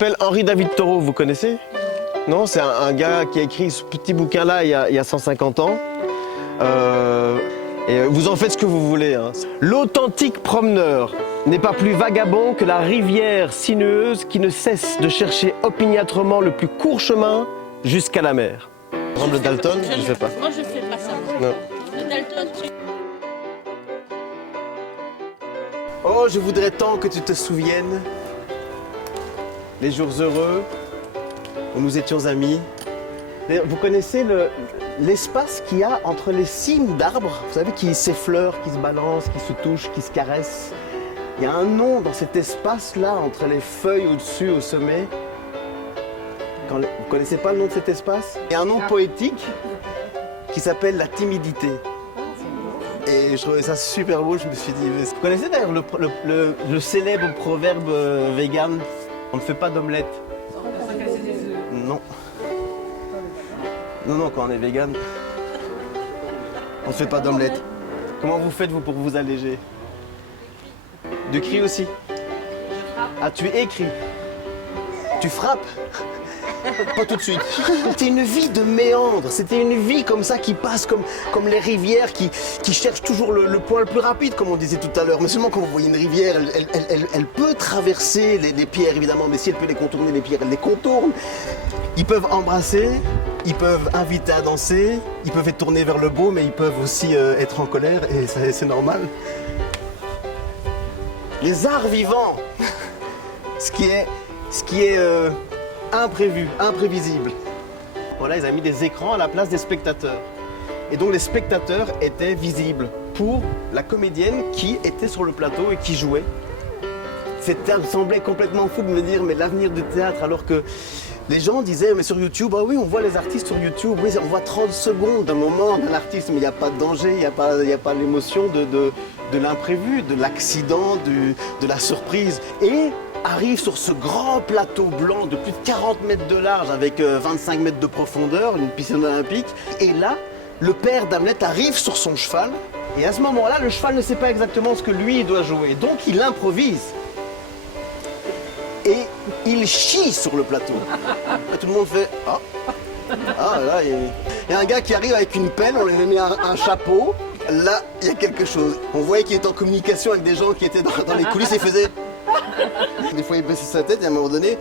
s'appelle Henri David Thoreau, vous connaissez? Non, c'est un gars qui a écrit ce petit bouquin-là il y a 150 ans. Et vous en faites ce que vous voulez. Hein. L'authentique promeneur n'est pas plus vagabond que la rivière sinueuse qui ne cesse de chercher opiniâtrement le plus court chemin jusqu'à la mer. Par exemple, le Dalton, je ne fais pas. Moi, je ne fais pas ça. Non. Le Dalton, Oh, je voudrais tant que tu te souviennes les jours heureux où nous étions amis. Vous connaissez l'espace qu'il y a entre les cimes d'arbres, vous savez, qui s'effleurent, qui se balancent, qui se touchent, qui se caressent. Il y a un nom dans cet espace-là, entre les feuilles au-dessus, au sommet. Vous ne connaissez pas le nom de cet espace? Il y a un nom poétique qui s'appelle la timidité. Et je trouvais ça super beau, je me suis dit... Vous connaissez d'ailleurs le célèbre proverbe vegan? On ne fait pas d'omelette. Non. Non, quand on est vegan, on ne fait pas d'omelette. Comment vous faites, vous, pour vous alléger? Du cri aussi? Ah, tu écris? Tu frappes? Pas tout de suite. C'était une vie de méandre, c'était une vie comme ça qui passe comme les rivières qui cherchent toujours le point le plus rapide, comme on disait tout à l'heure. Mais seulement quand vous voyez une rivière, elle peut traverser les pierres évidemment, mais si elle peut les contourner, les pierres, elle les contourne. Ils peuvent embrasser, ils peuvent inviter à danser, ils peuvent être tournés vers le beau, mais ils peuvent aussi être en colère, et c'est normal. Les arts vivants, ce qui est imprévu, imprévisible. Voilà, ils ont mis des écrans à la place des spectateurs. Et donc les spectateurs étaient visibles pour la comédienne qui était sur le plateau et qui jouait. Ça me semblait complètement fou de me dire, mais l'avenir du théâtre, alors que les gens disaient, mais sur YouTube, ah oui, on voit les artistes sur YouTube, oui, on voit 30 secondes d'un moment d'un artiste, mais il n'y a pas de danger, il n'y a pas l'émotion de l'imprévu, de l'accident, de la surprise. Et arrive sur ce grand plateau blanc de plus de 40 mètres de large avec 25 mètres de profondeur, une piscine olympique. Et là, le père d'Hamlet arrive sur son cheval. Et à ce moment-là, le cheval ne sait pas exactement ce que lui doit jouer. Donc il improvise. Et il chie sur le plateau. Et tout le monde fait « Ah, là, il y a un gars qui arrive avec une pelle, on lui a mis un chapeau. Là, il y a quelque chose. » On voyait qu'il était en communication avec des gens qui étaient dans les coulisses et il faisait... Des fois, il baissait sa tête et à un moment donné,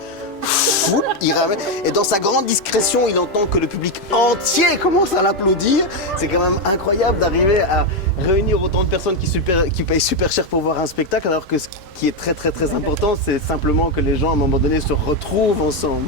il ramène. Et dans sa grande discrétion, il entend que le public entier commence à l'applaudir. C'est quand même incroyable d'arriver à réunir autant de personnes qui payent super cher pour voir un spectacle, alors que ce qui est très très très important, c'est simplement que les gens, à un moment donné, se retrouvent ensemble.